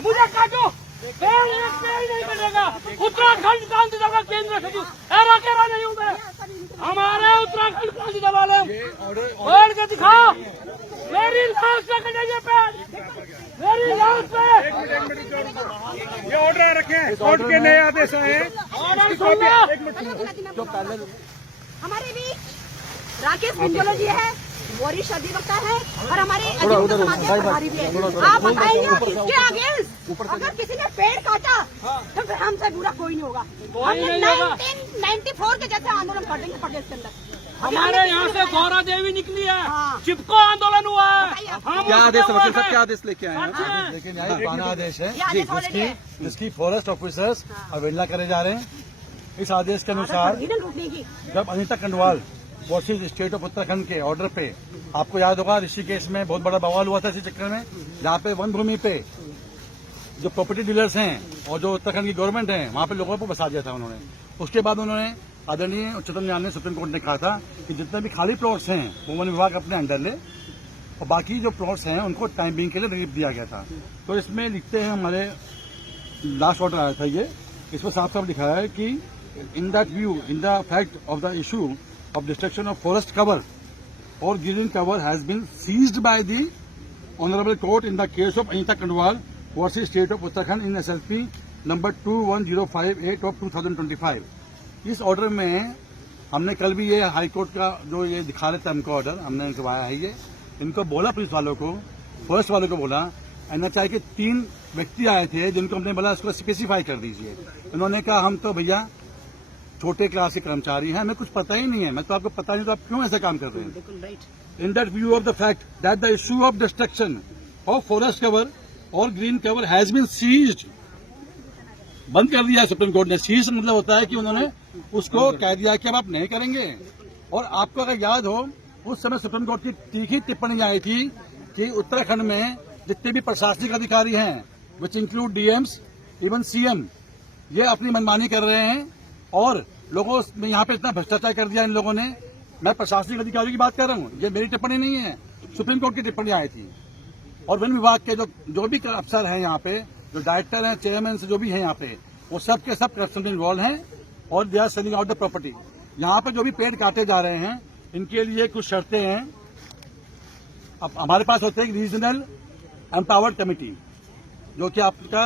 मुझे काटो, नहीं बनेगा। उत्तराखंड क्रांति दल केंद्र सचिव ऐरा केरा नहीं हूँ मैं, हमारे उत्तराखंड क्रांति दल वाले पेड़ के दिखाओ, मेरी लाश पे कटेंगे पेड़, मेरी लाश पे। ये ऑर्डर रखे, कोर्ट के नए आदेश आए। ऑर्डर सुन लो। हमारे बीच राकेश मंडोला जी है, वरिष्ठ अधिवक्ता है और हमारे प्रभारी भी है। आप बताइए किसके अगेंस्ट अगर किसी ने पेड़ काटा तो फिर हमसे बुरा कोई नहीं होगा। हम 1994 के जैसे आंदोलन कर देंगे प्रदेश के अंदर। हमारे यहाँ से गौरा देवी निकली है, चिपको आंदोलन हुआ है। क्या आदेश है वकील साहब, क्या आदेश लेके आए हैं? लेकिन यहाँ पाना आदेश है जिसकी फॉरेस्ट ऑफिसर्स अवहेलना करे जा रहे हैं। इस आदेश के अनुसार जब Anita Kandwal versus state of Uttarakhand के ऑर्डर पे, आपको याद होगा ऋषिकेश में बहुत बड़ा बवाल हुआ था इसी चक्कर में, जहाँ पे वन भूमि पे जो प्रॉपर्टी डीलर्स हैं और जो उत्तराखंड की गवर्नमेंट है वहाँ पे लोगों को बसा दिया था उन्होंने। उसके बाद उन्होंने आदरणीय उच्चतम न्यायालय सुप्रीम कोर्ट ने कहा था कि जितने भी खाली प्लॉट्स हैं वो वन विभाग अपने अंडर ले और बाकी जो प्लॉट्स हैं उनको टाइम बिंग के लिए रिलीफ दिया गया था। तो इसमें लिखते हैं, हमारे लास्ट ऑर्डर आया था ये, इसमें साफ साफ लिखा है कि इन that view, in the fact of the issue of destruction of forest cover or green cover has been seized by the honorable court in the case of Anita Kandwal versus State of Uttarakhand in SLP number 21058 of 2025। इस order में हमने कल भी ये high court का जो ये दिखा रहे थे हमको ऑर्डर, हमने इनको आया है ये, इनको बोला पुलिस वालों को, फॉरेस्ट वालों को बोला, NHI के 3 व्यक्ति आए थे जिनको हमने बोला इसको स्पेसिफाई कर दीजिए। उन्होंने कहा हम तो भैया छोटे क्लास के कर्मचारी हैं, हमें कुछ पता ही नहीं है, मैं तो आपको पता नहीं तो आप क्यों ऐसा काम कर रहे हैं। In that view of the fact that the issue of destruction of forest cover और green cover has been seized, बंद कर दिया है सुप्रीम कोर्ट ने। सीज मतलब होता है कि उन्होंने उसको कह दिया कि अब आप नहीं करेंगे। और आपको अगर याद हो उस समय सुप्रीम कोर्ट की तीखी टिप्पणी आई थी कि उत्तराखंड में जितने भी प्रशासनिक अधिकारी हैं, which include DMs, even CM, ये अपनी मनमानी कर रहे हैं और लोगों में यहाँ पे इतना भ्रष्टाचार कर दिया इन लोगों ने। मैं प्रशासनिक अधिकारियों की बात कर रहा हूँ, ये मेरी टिप्पणी नहीं है, सुप्रीम कोर्ट की टिप्पणी आई थी। और वन विभाग के जो भी अफसर हैं यहाँ पे, जो डायरेक्टर हैं, चेयरमैन से जो भी हैं यहाँ पे, वो सब के सब करप्शन में इन्वॉल्व हैं और they are selling out the property. यहाँ पे जो भी पेड़ काटे जा रहे हैं इनके लिए कुछ शर्तें हैं। अब हमारे पास होते हैं रीजनल एम्पावर्ड कमेटी, जो कि आपका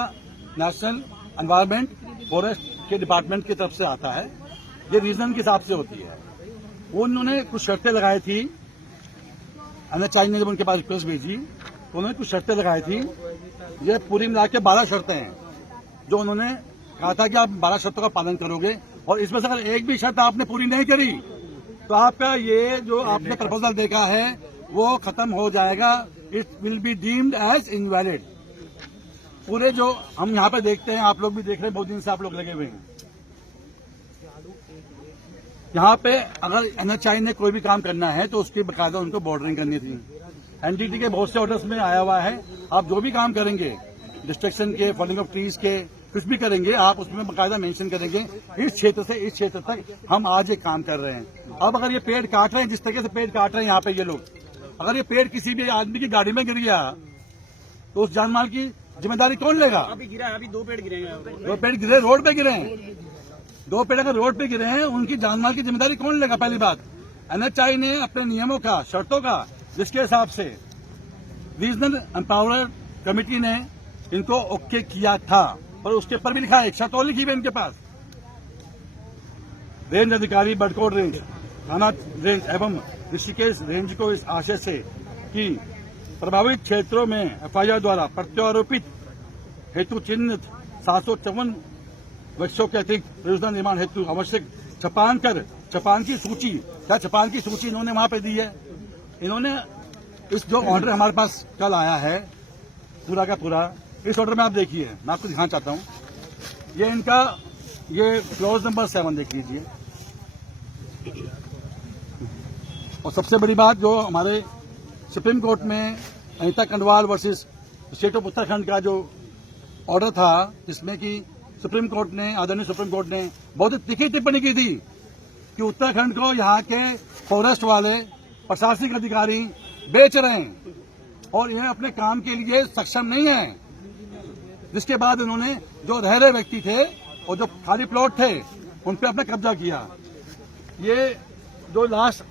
नेशनल एनवायरमेंट फॉरेस्ट के डिपार्टमेंट की तरफ से आता है, ये रीजन के हिसाब से होती है। उन्होंने कुछ शर्तें लगाई थी, NHI ने जब उनके पास रिक्वेस्ट भेजी तो उन्होंने कुछ शर्तें लगाई थी। ये पूरी मिला के 12 शर्तें हैं जो उन्होंने कहा था कि आप 12 शर्तों का पालन करोगे और इसमें से अगर एक भी शर्त आपने पूरी नहीं करी तो आपका ये जो आपने प्रपोजल देखा है वो खत्म हो जाएगा। It will be deemed as invalid. पूरे जो हम यहाँ पे देखते हैं, आप लोग भी देख रहे हैं, बहुत दिन से आप लोग लगे हुए हैं यहाँ पे। अगर NHI ने कोई भी काम करना है तो उसकी बकायदा उनको बॉर्डरिंग करनी थी। NGT के बहुत से ऑर्डर्स में आया हुआ है, आप जो भी काम करेंगे, डिस्ट्रक्शन के, फॉलिंग ऑफ ट्रीज के, कुछ भी करेंगे, आप उसमें बकायदा मेंशन करेंगे इस क्षेत्र से इस क्षेत्र तक हम आज एक काम कर रहे हैं। अब अगर ये पेड़ काट रहे हैं, जिस तरीके से पेड़ काट रहे हैं यहाँ पे ये लोग, अगर ये पेड़ किसी भी आदमी की गाड़ी में गिर गया तो उस जानमाल की जिम्मेदारी कौन लेगा? अभी गिरा है, अभी 2 पेड़ गिरे हैं, 2 पेड़ गिरे, रोड पे गिरे हैं। 2 पेड़ अगर रोड पे गिरे हैं, उनकी जानमाल की जिम्मेदारी कौन लेगा? पहली बात, NHI ने अपने नियमों का, शर्तों का, जिसके हिसाब से रीजनल एम्पावर्ड कमेटी ने इनको ओके किया था, और उसके ऊपर भी लिखा है, एक शर्त और लिखी हुई है इनके पास। रेंज अधिकारी बड़कोट रेंज, थाना रेंज एवं ऋषिकेश रेंज को इस आशय से कि प्रभावित क्षेत्रों में FIR द्वारा प्रत्यारोपित हेतु चिन्हित 754 वृक्षों के अतिरिक्त परियोजना निर्माण हेतु आवश्यक छपान की सूची, क्या छपान की सूची इन्होंने वहां पे दी है? इन्होंने इस जो ऑर्डर हमारे पास कल आया है पूरा का पूरा, इस ऑर्डर में आप देखिए, मैं आपको दिखाना चाहता हूं, ये इनका ये क्लॉज नंबर 7 देख लीजिए। और सबसे बड़ी बात जो हमारे सुप्रीम कोर्ट में Anita Kandwal versus state of Uttarakhand का जो ऑर्डर था, जिसमें कि सुप्रीम कोर्ट ने, आदरणीय सुप्रीम कोर्ट ने बहुत ही तीखी टिप्पणी की थी कि उत्तराखंड को यहाँ के फॉरेस्ट वाले प्रशासनिक अधिकारी बेच रहे हैं और यह अपने काम के लिए सक्षम नहीं है। जिसके बाद उन्होंने जो रह रहे व्यक्ति थे और जो खाली प्लॉट थे उन पर अपना कब्जा किया। ये जो लास्ट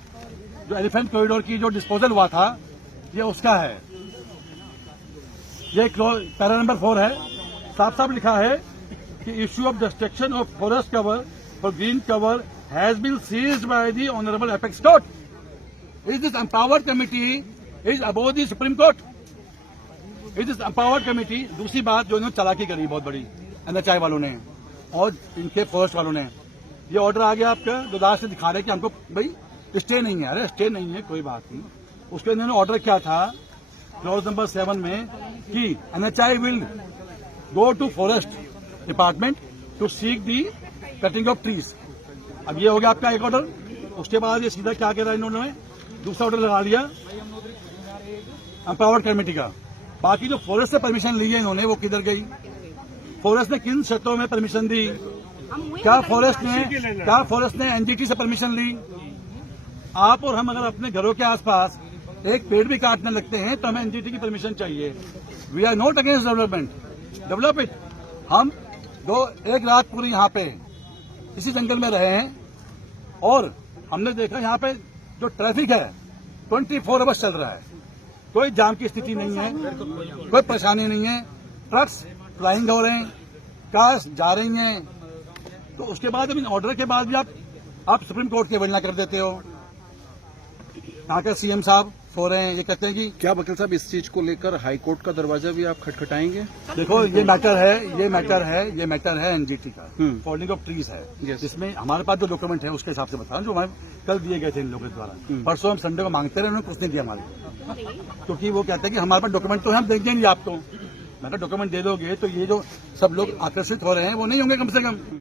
जो एलिफेंट कॉरिडोर की जो डिस्पोजल हुआ था, ये उसका है। ये पैरा नंबर 4 है, साफ साफ लिखा है कि issue of destruction of forest cover for green cover has been seized by the honourable apex court. Is this empowered committee is above the supreme court. It is empowered committee. दूसरी बात जो इन्होंने चालाकी करी बहुत बड़ी NHI वालों ने और इनके फॉरेस्ट वालों ने, ये ऑर्डर आ गया आपका जो लास्ट से दिखा रहे कि हमको भाई स्टे नहीं है। अरे स्टे नहीं है कोई बात नहीं, उसके इन्होंने ऑर्डर क्या था क्लॉज नंबर 7 में कि NHI will go to forest department to seek the cutting of trees. अब ये हो गया आपका एक ऑर्डर। उसके बाद ये सीधा क्या कह रहा है इन्होंने, दूसरा ऑर्डर लगा दिया एम्पावर्ड कमेटी का। बाकी जो फॉरेस्ट से परमिशन ली है इन्होंने वो किधर गई? फॉरेस्ट ने किन शर्तों में परमिशन दी? क्या फॉरेस्ट ने NGT से परमिशन ली? आप और हम अगर अपने घरों के आसपास एक पेड़ भी काटने लगते हैं तो हमें NGT की परमिशन चाहिए। We are not against development, develop it. हम एक रात पूरी यहाँ पे इसी जंगल में रहे हैं और हमने देखा यहाँ पे जो ट्रैफिक है 24 आवर्स चल रहा है, कोई जाम की स्थिति नहीं है, कोई परेशानी नहीं है। ट्रक्स फ्लाइंग हो रहे हैं, कार्स जा रही हैं। तो उसके बाद इन ऑर्डर के बाद भी आप सुप्रीम कोर्ट की अवहेलना कर देते हो। यहाँ के CM साहब सो रहे हैं, ये कहते हैं कि क्या वकील साहब इस चीज को लेकर हाई कोर्ट का दरवाजा भी आप खटखटाएंगे? देखो ये मैटर है NGT का, फॉलिंग ऑफ ट्रीज है, जिसमें हमारे पास जो डॉक्यूमेंट है उसके हिसाब से बता रहा हूं, जो हमें कल दिए गए थे इन लोगों के द्वारा। परसों हम संडे को मांगते रहे, उन्होंने कुछ नहीं दिया हमारे, क्योंकि वो कहते हैं कि हमारे पास डॉक्यूमेंट तो हम देंगे नहीं आपको। मैं डॉक्यूमेंट दे दोगे तो ये जो सब लोग आकर्षित हो रहे हैं वो नहीं होंगे कम से कम।